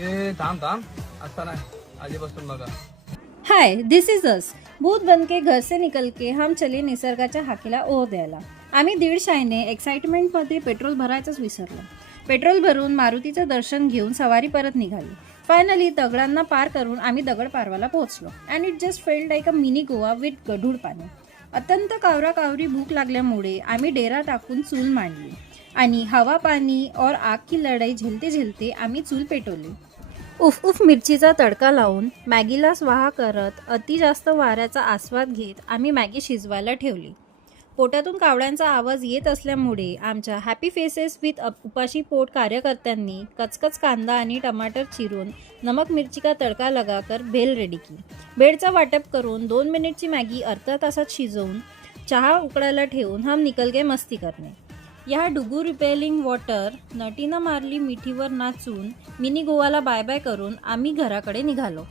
ए थांब थांब, आता नाही, आधीपासून बघा. हाय, दिस इज अस. भूत बनके घर से निकल के हम चले निसर्गाच्या हाकेला ओढ द्यायला. आम्ही दीड शाईने एक्साइटमेंटमध्ये पेट्रोल भरायचंच विसरलो. पेट्रोल भरून मारुतीचं दर्शन घेऊन सवारी परत निघाली. फायनली दगडांना पार करून आम्ही दगड पारवाला पोहोचलो. And it just failed like a mini Goa with गढूळ पाणी. अत्यंत कावराकावरी भूक लागल्यामुळे आम्ही डेरा टाकून चूल मांडली आणि हवा पाणी और आग की लढाई झेलते झेलते आम्ही चूल पेटवली. उफ उफ मिरचीचा तडका लावून मॅगीला स्वाहा करत अति जास्त वाऱ्याचा आस्वाद घेत आम्ही मॅगी शिजवायला ठेवली. पोटातून कावड्यांचा आवाज येत असल्यामुळे आमच्या हॅपी फेसेस विथ उपाशी पोट कार्यकर्त्यांनी कचकच कांदा आणि टमाटर चिरून नमक मिरची का तडका लगाकर भेल रेडी की. भेळचा वाटप करून 2 मिनिटची मॅगी अर्ध्या तासात शिजवून चहा उकळायला ठेवून हम निकल गए मस्ती करणे. या डुगू रिपेलिंग वॉटर नटीनं मारली मिठीवर नाचून मिनी गोवाला बाय बाय करून आम्ही घराकडे निघालो.